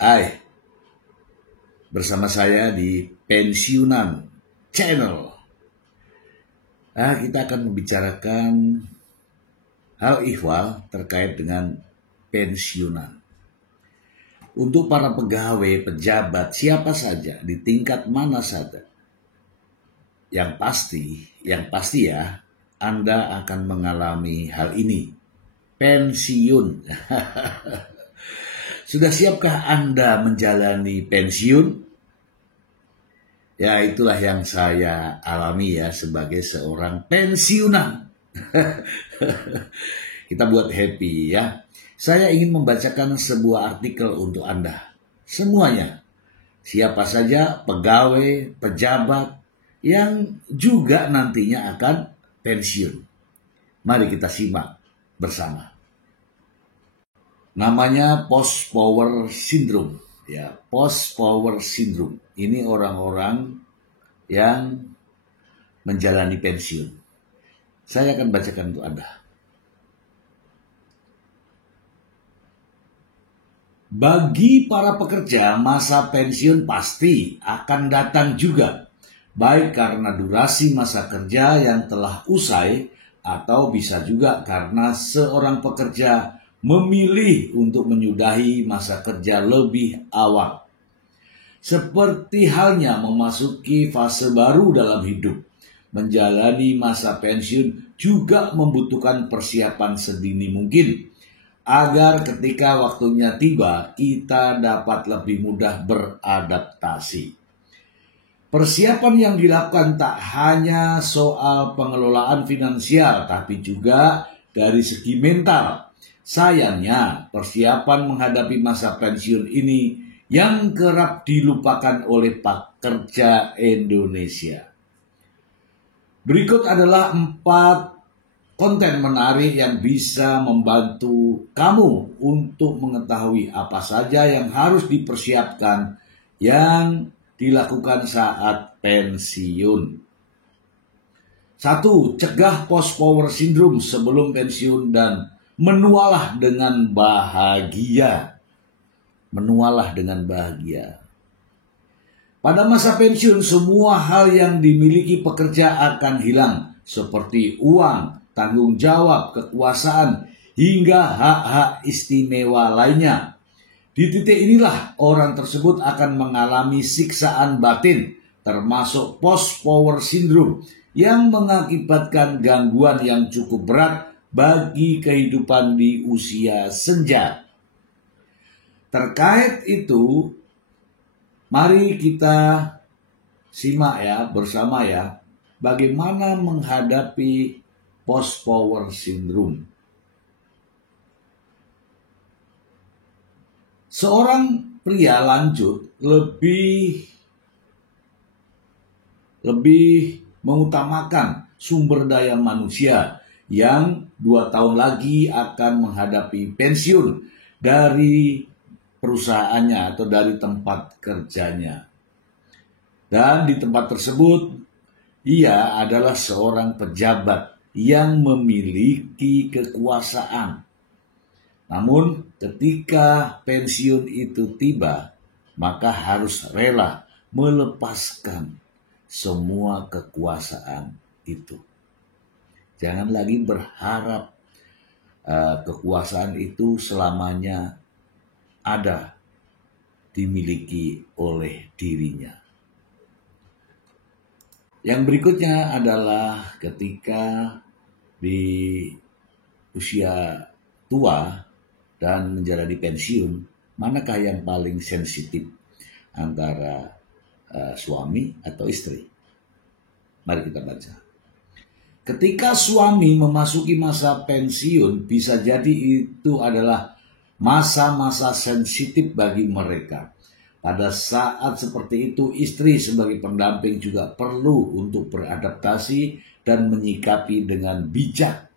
Hai, bersama saya di Pensiunan Channel. Kita akan membicarakan hal ihwal terkait dengan pensiunan. Untuk para pegawai, pejabat, siapa saja, di tingkat mana saja. Yang pasti ya, Anda akan mengalami hal ini. Pensiun. Sudah siapkah Anda menjalani pensiun? Ya, itulah yang saya alami ya sebagai seorang pensiunan. Kita buat happy ya. Saya ingin membacakan sebuah artikel untuk Anda. Semuanya. Siapa saja pegawai, pejabat yang juga nantinya akan pensiun. Mari kita simak bersama. Namanya post power syndrome, ya, post power syndrome. Ini orang-orang yang menjalani pensiun. Saya akan bacakan untuk Anda. Bagi para pekerja, masa pensiun pasti akan datang juga, baik karena durasi masa kerja yang telah usai atau bisa juga karena seorang pekerja memilih untuk menyudahi masa kerja lebih awal. Seperti halnya memasuki fase baru dalam hidup, menjalani masa pensiun juga membutuhkan persiapan sedini mungkin, agar ketika waktunya tiba, kita dapat lebih mudah beradaptasi. Persiapan yang dilakukan tak hanya soal pengelolaan finansial, tapi juga dari segi mental. Sayangnya, persiapan menghadapi masa pensiun ini yang kerap dilupakan oleh pekerja Indonesia. Berikut adalah 4 konten menarik yang bisa membantu kamu untuk mengetahui apa saja yang harus dipersiapkan yang dilakukan saat pensiun. 1. Cegah post power syndrome sebelum pensiun dan menualah dengan bahagia. Menualah dengan bahagia. Pada masa pensiun, semua hal yang dimiliki pekerja akan hilang, seperti uang, tanggung jawab, kekuasaan, hingga hak-hak istimewa lainnya. Di titik inilah orang tersebut akan mengalami siksaan batin, termasuk post power syndrome, yang mengakibatkan gangguan yang cukup berat bagi kehidupan di usia senja. Terkait itu, mari kita simak ya bersama ya, bagaimana menghadapi post power syndrome. Seorang pria lanjut lebih mengutamakan sumber daya manusia yang 2 tahun lagi akan menghadapi pensiun dari perusahaannya atau dari tempat kerjanya. Dan di tempat tersebut, ia adalah seorang pejabat yang memiliki kekuasaan. Namun ketika pensiun itu tiba, maka harus rela melepaskan semua kekuasaan itu. Jangan lagi berharap kekuasaan itu selamanya ada dimiliki oleh dirinya. Yang berikutnya adalah ketika di usia tua dan menjalani pensiun, manakah yang paling sensitif antara suami atau istri? Mari kita baca. Ketika suami memasuki masa pensiun, bisa jadi itu adalah masa-masa sensitif bagi mereka. Pada saat seperti itu, istri sebagai pendamping juga perlu untuk beradaptasi dan menyikapi dengan bijak.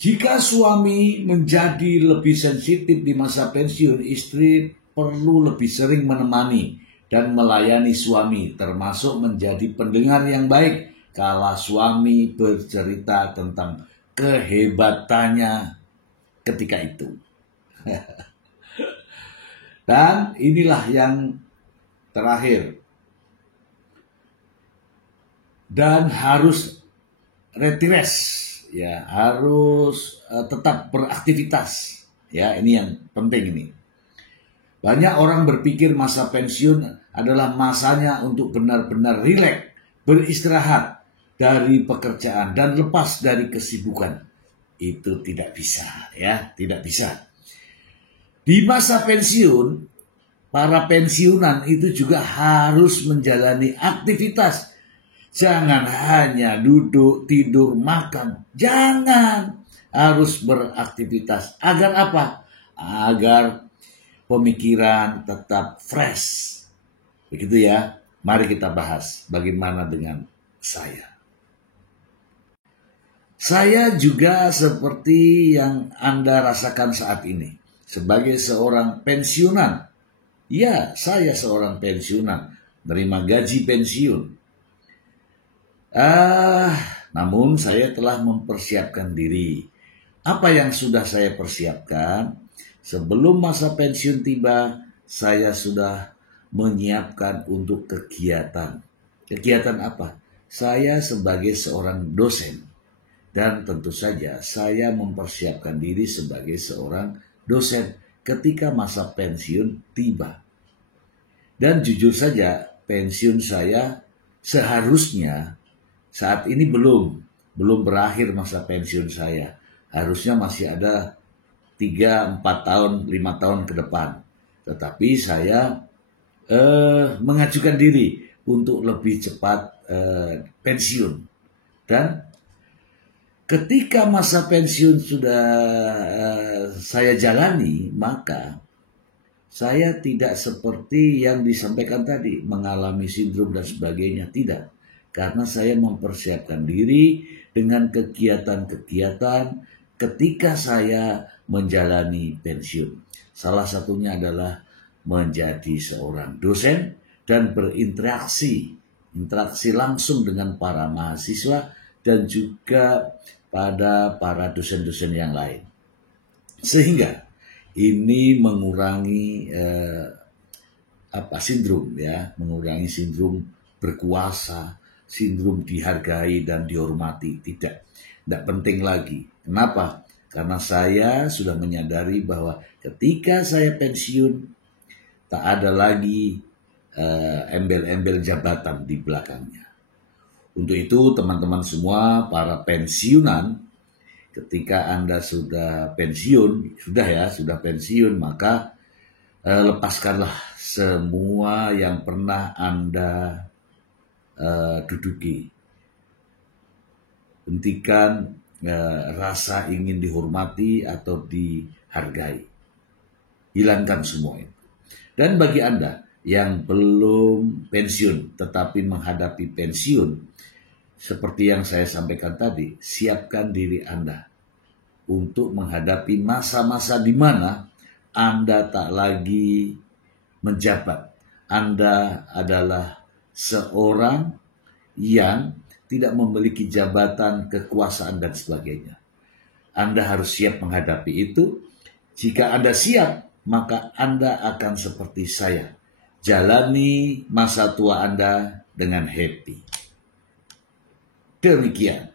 Jika suami menjadi lebih sensitif di masa pensiun, istri perlu lebih sering menemani dan melayani suami, termasuk menjadi pendengar yang baik kala suami bercerita tentang kehebatannya ketika itu. Dan inilah yang terakhir. Dan harus retires, ya, harus tetap beraktivitas. Ya, ini yang penting ini. Banyak orang berpikir masa pensiun adalah masanya untuk benar-benar rileks, beristirahat dari pekerjaan dan lepas dari kesibukan. Itu tidak bisa, ya, tidak bisa. Di masa pensiun, para pensiunan itu juga harus menjalani aktivitas. Jangan hanya duduk, tidur, makan. Jangan. Harus beraktivitas. Agar apa? Agar pemikiran tetap fresh. Begitu ya. Mari kita bahas bagaimana dengan saya. Saya juga seperti yang Anda rasakan saat ini. Sebagai seorang pensiunan. Ya, saya seorang pensiunan. Menerima gaji pensiun. Namun saya telah mempersiapkan diri. Apa yang sudah saya persiapkan? Sebelum masa pensiun tiba, saya sudah menyiapkan untuk kegiatan. Kegiatan apa? Saya sebagai seorang dosen. Dan tentu saja saya mempersiapkan diri sebagai seorang dosen ketika masa pensiun tiba. Dan jujur saja, pensiun saya seharusnya saat ini belum berakhir masa pensiun saya. Harusnya masih ada 3, 4 tahun, 5 tahun ke depan. Tetapi saya mengajukan diri untuk lebih cepat pensiun. Dan ketika masa pensiun sudah saya jalani, maka saya tidak seperti yang disampaikan tadi, mengalami sindrom dan sebagainya. Tidak. Karena saya mempersiapkan diri dengan kegiatan-kegiatan ketika saya menjalani pensiun. Salah satunya adalah menjadi seorang dosen dan berinteraksi langsung dengan para mahasiswa dan juga pada para dosen-dosen yang lain. Sehingga ini mengurangi sindrom, ya, mengurangi sindrom berkuasa, sindrom dihargai dan dihormati. Tidak penting lagi. Kenapa? Karena saya sudah menyadari bahwa ketika saya pensiun, tak ada lagi embel-embel jabatan di belakangnya. Untuk itu teman-teman semua, para pensiunan, ketika Anda sudah pensiun, sudah pensiun, maka lepaskanlah semua yang pernah Anda duduki. Hentikan rasa ingin dihormati atau dihargai. Hilangkan semua itu. Dan bagi Anda yang belum pensiun tetapi menghadapi pensiun, seperti yang saya sampaikan tadi, siapkan diri Anda untuk menghadapi masa-masa di mana Anda tak lagi menjabat. Anda adalah seorang yang tidak memiliki jabatan, kekuasaan, dan sebagainya. Anda harus siap menghadapi itu. Jika Anda siap, maka Anda akan seperti saya. Jalani masa tua Anda dengan happy. Demikian.